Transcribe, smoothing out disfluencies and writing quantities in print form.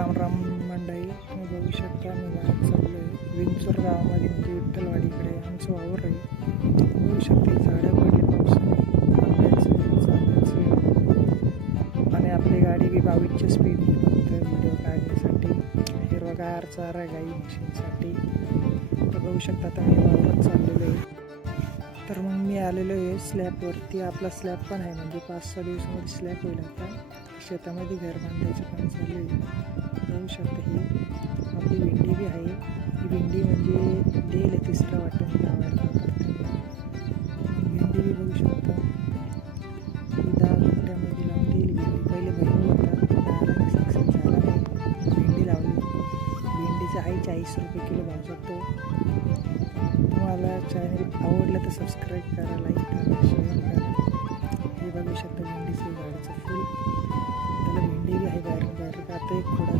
राम राम मंडळी, तुम्ही बघू शकता मी वाहत चाललो आहे विंचूर गावामध्ये, म्हणजे विठ्ठलवाडीकडे आमचं वावर आहे. बघू शकते झाडं पडले पावसाने, आणि आपली गाडी बी 22च्या स्पीडने फक्त व्हिडिओ काढण्यासाठी, हिरवागार चारा गाई म्हशींसाठी. तर बघू शकता आता मी वावरात चाललेलो आहे. तर मग मी आलेलो आहे स्लॅबवरती. आपला स्लॅब पण आहे, म्हणजे 5-6 दिवसामध्ये स्लॅब होईल. आता शेतामध्ये घर बांधायचं काम चालू आहे. बघू शकता ही आपली भेंडी बी आहे. ही भेंडी म्हणजे देल तिसरा वाटण लावायला करते. भेंडी बी बघू शकता ही 10 गुंठ्यामध्ये लावून दिली भेंडी. पहिले भरपूर होता, आता सक्सेस झाला नाही. भेंडी लावली. भेंडीचा आहे 40 रुपये किलो भाव जातो. तुम्हाला चॅनल आवडलं तर सबस्क्राईब करा, लाईक करा, शेअर करा. हे बघू शकता भेंडीचं झाडाचं फूल, त्याला भेंडी बी आहे बारीक बारीक. आता एक खोडा